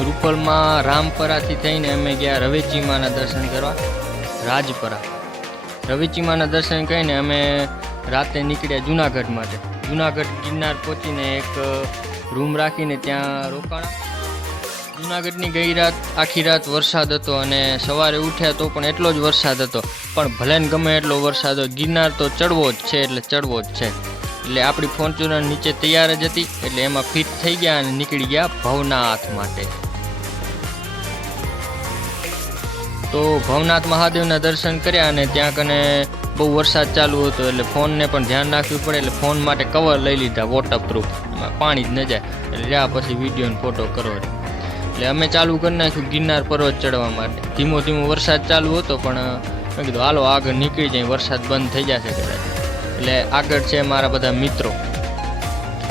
રૂપલમાં રામપરાથી થઈને અમે ગયા રવેચીમાના દર્શન કરવા રાજપરા. રવેચીમાના દર્શન કરીને અમે રાતે નીકળ્યા જુનાગઢ માટે. જુનાગઢ ગિરનાર પહોંચીને એક રૂમ રાખીને ત્યાં રોકાણા. જુનાગઢની ગઈ રાત આખી રાત વરસાદ હતો અને સવારે ઉઠ્યા તો પણ એટલો જ વરસાદ હતો. પણ ભલે ને ગમે એટલો વરસાદ હોય, ગિરનાર તો ચડવો જ છે એટલે ચડવો જ છે. એટલે આપણી ફોર્ચ્યુનર નીચે તૈયાર જ હતી એટલે એમાં ફિટ થઈ ગયા અને નીકળી ગયા ભવનાથ માટે. તો ભવનાથ મહાદેવના દર્શન કર્યા અને ત્યાં કને બહુ વરસાદ ચાલુ હતો એટલે ફોનને પણ ધ્યાન રાખવું પડે એટલે ફોન માટે કવર લઈ લીધા વોટરપ્રૂફ, એમાં પાણી જ ન જાય. એટલે રહ્યા પછી વિડીયો અને ફોટો કરો એટલે અમે ચાલુ કરી નાખ્યું ગિરનાર પર્વત ચડવા માટે. ધીમો ધીમો વરસાદ ચાલુ હતો પણ મેં કીધું હાલો આગળ નીકળી જાય, વરસાદ બંધ થઈ જશે કદાચ. એટલે આગળ છે મારા બધા મિત્રો,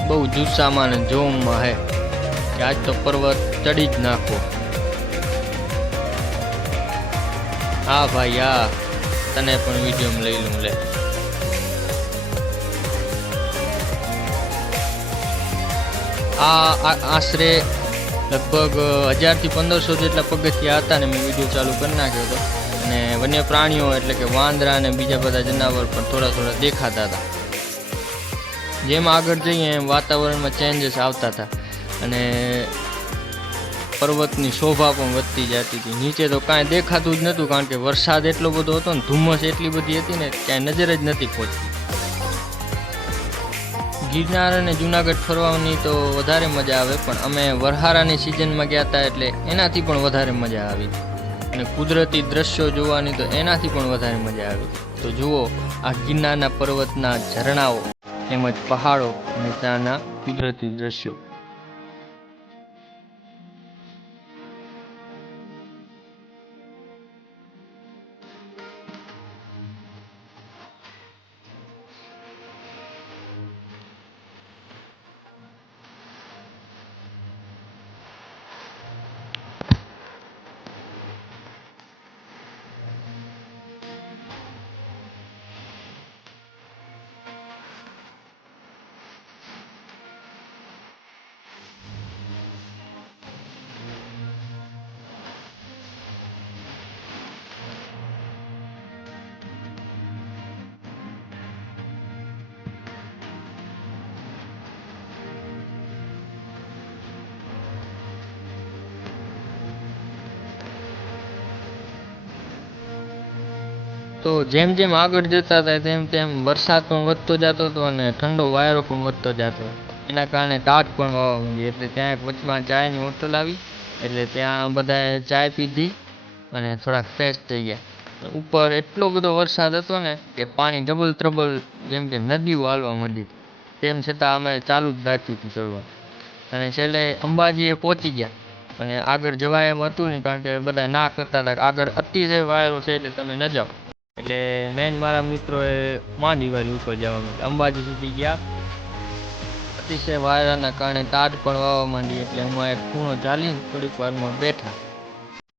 બહુ જુસ્સામાં અને જોમમાં હે કે આજ તો પર્વત ચડી જ નાખો. હા ભાઈ હા, તને પણ વિડીયોમાં લઈ લઉં લે. આશરે લગભગ 1000 થી 1500 જેટલા પગથિયા હતા ને મેં વિડીયો ચાલુ કરી નાખ્યો હતો. અને વન્ય પ્રાણીઓ એટલે કે વાંદરા અને બીજા બધા જનાવર પણ થોડા થોડા દેખાતા હતા. જેમ આગળ જઈએ એમ વાતાવરણમાં ચેન્જીસ આવતા હતા અને પર્વતની શોભા પણ વધતી જતી હતી. નીચે તો કાંઈ દેખાતું જ નહોતું કારણ કે વરસાદ એટલો બધો હતો ને ધુમ્મસ એટલી બધી હતી ને ક્યાંય નજર જ નથી પહોંચતી. ગિરનાર અને જુનાગઢ ફરવાની તો વધારે મજા આવે પણ અમે વરહારાની સિઝનમાં ગયા હતા એટલે એનાથી પણ વધારે મજા આવી. અને કુદરતી દ્રશ્યો જોવાની તો એનાથી પણ વધારે મજા આવી. તો જુઓ આ ગિરનારના પર્વતના ઝરણાઓ તેમજ પહાડો અને ત્યાંના કુદરતી દ્રશ્યો. તો જેમ જેમ આગળ જતા હતા તેમ તેમ વરસાદ પણ વધતો જતો હતો અને ઠંડો વાયરો પણ વધતો જતો. એના કારણે ટાટ પણ વાવા માંડી એટલે ત્યાં એક વચમાં ચાયની હોટલ આવી એટલે ત્યાં બધાએ ચાય પીધી અને થોડાક ફ્રેશ થઈ ગયા. ઉપર એટલો બધો વરસાદ હતો ને કે પાણી ડબલ ત્રબલ જેમ કે નદીઓ હાલવા માંડી. તેમ છતાં અમે ચાલુ જ રાખ્યું હતું ચડવા અને છેલ્લે અંબાજીએ પહોંચી ગયા. અને આગળ જવાય એમ હતું નહીં કારણ કે બધા ના કરતા હતા આગળ અતિશય વાયરો છે એટલે તમે ન જાઓ. એટલે મેન મારા મિત્રોએ માંડી વાળી ઉપર જવા માટે અંબાજી સુધી ગયા. અતિશય વાયરાના કારણે ટાઢ પણ વાવા માંડી એટલે હું એક ખૂણો ચાલીને થોડીક વારમાં બેઠા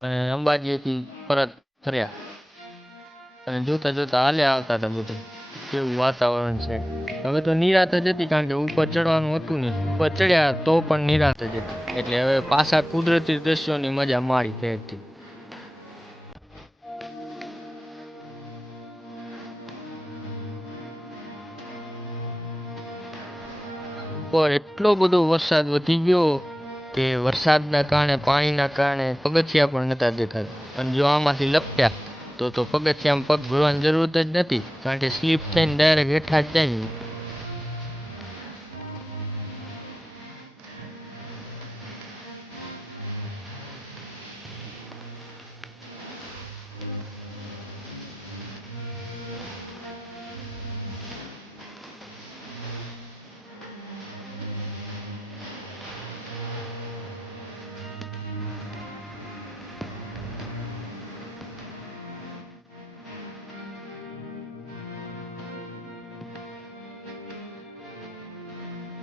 અને અંબાજીથી પરત ફર્યા અને જોતા જોતા હાલ્યા આવતા હતા. બધું કેવું વાતાવરણ છે. હવે તો નિરાત જ હતી કારણ કે ઉપર ચડવાનું હતું ને, ઉપર ચડ્યા તો પણ નિરાત જ હતી. એટલે હવે પાછા કુદરતી દ્રશ્યોની મજા મારી ફેરથી. ઉપર એટલો બધો વરસાદ વધી ગયો કે વરસાદના કારણે પાણીના કારણે પગથિયા પણ નહોતા દેખાતા. અને જો આમાંથી લપટ્યા તો પગથિયામાં પગ ભરવાની જરૂરત જ નથી કારણ કે સ્લીપ થઈને ડાયરેક્ટ હેઠા જ જાય.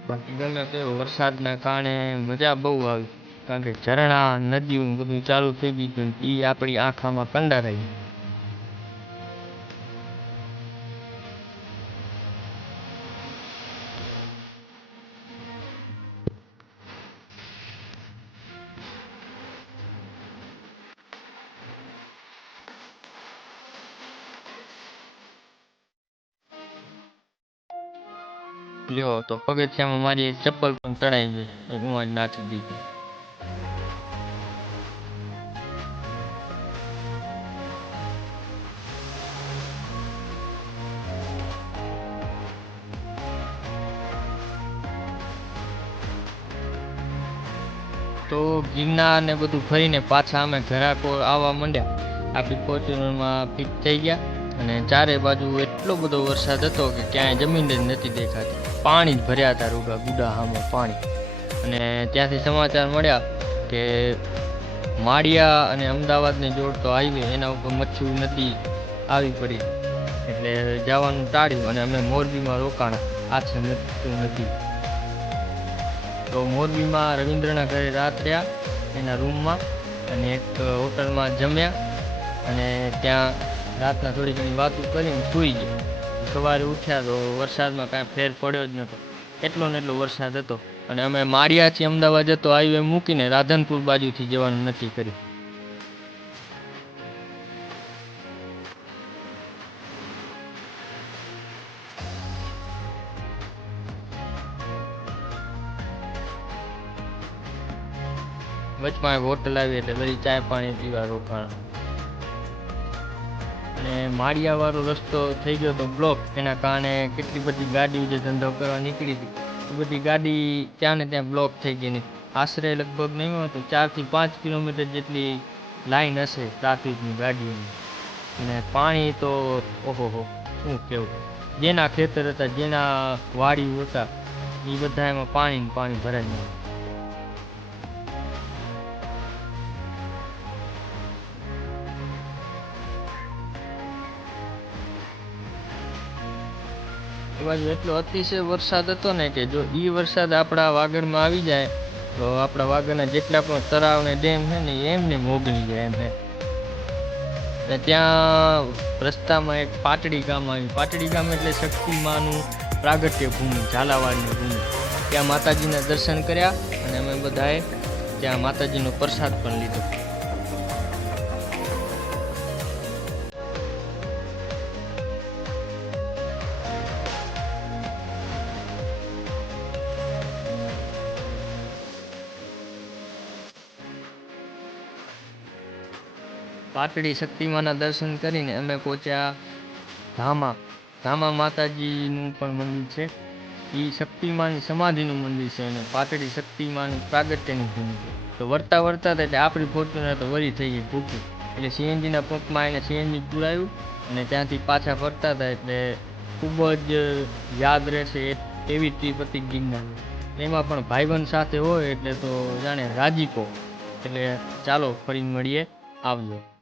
બાકી ગમે તે વરસાદના કારણે મજા બહુ આવી કારણ કે ઝરણા નદીઓ બધું ચાલુ થઈ ગયું એ આપણી આંખામાં કંડારાઈ. લ્યો તો પગથિયામાં મારી એક ચપ્પલ પણ તણાઈ ગઈ, એક હું જ નાખી દીધી. તો ગિરનાર ને બધું ફરીને પાછા અમે ઘરાકો આવવા માંડ્યા. આપણી ફોર્ચ્યુનરમાં ફિટ થઈ ગયા અને ચારે બાજુ એટલો બધો વરસાદ હતો કે ક્યાંય જમીન જ નથી દેખાતી. પાણી જ ભર્યા હતા રૂગા ગુડાહામાં પાણી. અને ત્યાંથી સમાચાર મળ્યા કે માળિયા અને અમદાવાદને જોડતો હાઈવે એના ઉપર મચ્છુ નદી આવી પડી, એટલે જવાનું ટાળ્યું અને અમે મોરબીમાં રોકાણા. આ છે મચ્છુ નદી. તો મોરબીમાં રવિન્દ્રના ઘરે રાત રહ્યા, એના રૂમમાં, અને એક હોટલમાં જમ્યા અને ત્યાં રાતના થોડી ઘણી વાતો કરીને સૂઈ ગયા. સવારે ઉઠ્યા તો વરસાદમાં કાંઈ ફેર પડ્યો જ નહોતો, એટલો ને એટલો વરસાદ હતો. અને અમે માળિયાથી અમદાવાદ જતો હાઈવે મૂકીને રાધનપુર બાજુથી જવાનું નક્કી કર્યું. વચમાં એક હોટલ આવી એટલે બધી ચાય પાણી પીવા રોકાણા. અને માળિયા વાળો રસ્તો થઈ ગયો તો બ્લોક, એના કારણે કેટલી બધી ગાડીઓ જે ધંધો કરવા નીકળી હતી એ બધી ગાડી ત્યાં ને ત્યાં બ્લોક થઈ ગઈ. આશરે લગભગ નહીં હોય તો 4 થી 5 કિલોમીટર જેટલી લાઈન હશે ટ્રાફિકની ગાડીઓની. અને પાણી તો ઓહો શું કેવું, જેના ખેતર હતા, જેના વાડીઓ હતા, એ બધા એમાં પાણી ભરાઈ ગયું. એ બાજુ એટલો અતિશય વરસાદ હતો ને કે જો એ વરસાદ આપણા વાગડમાં આવી જાય તો આપણા વાગડના જેટલા પણ તળાવ ને ડેમ છે ને એમને ઓગળી જાય એમ છે. અને ત્યાં રસ્તામાં એક પાટડી ગામ આવ્યું. પાટડી ગામ એટલે શક્તિમાનું પ્રાગટ્ય ભૂમિ, ઝાલાવાડની ભૂમિ. ત્યાં માતાજીના દર્શન કર્યા અને અમે બધાએ ત્યાં માતાજીનો પ્રસાદ પણ લીધો. પાટડી શક્તિમાના દર્શન કરીને અમે પહોંચ્યા ધામા. ધામા માતાજીનું પણ મંદિર છે. એ શક્તિમાની સમાધિનું મંદિર છે અને પાટડી શક્તિમાની પ્રાગટ્યની ભૂમિ છે. તો વળતા એટલે આપણી ફોર્ચ્યુનર તો વળી થઈ ગઈ ભૂખી, એટલે સીએનજીના પંપમાં એને સીએનજી પુરાયું અને ત્યાંથી પાછા ફરતા હતા. એટલે ખૂબ જ યાદ રહેશે એવી ટ્રીપ હતી ગિરનાર. એમાં પણ ભાઈબંધ સાથે હોય એટલે તો જાણે રાજીપો. એટલે ચાલો ફરી મળીએ, આવજો.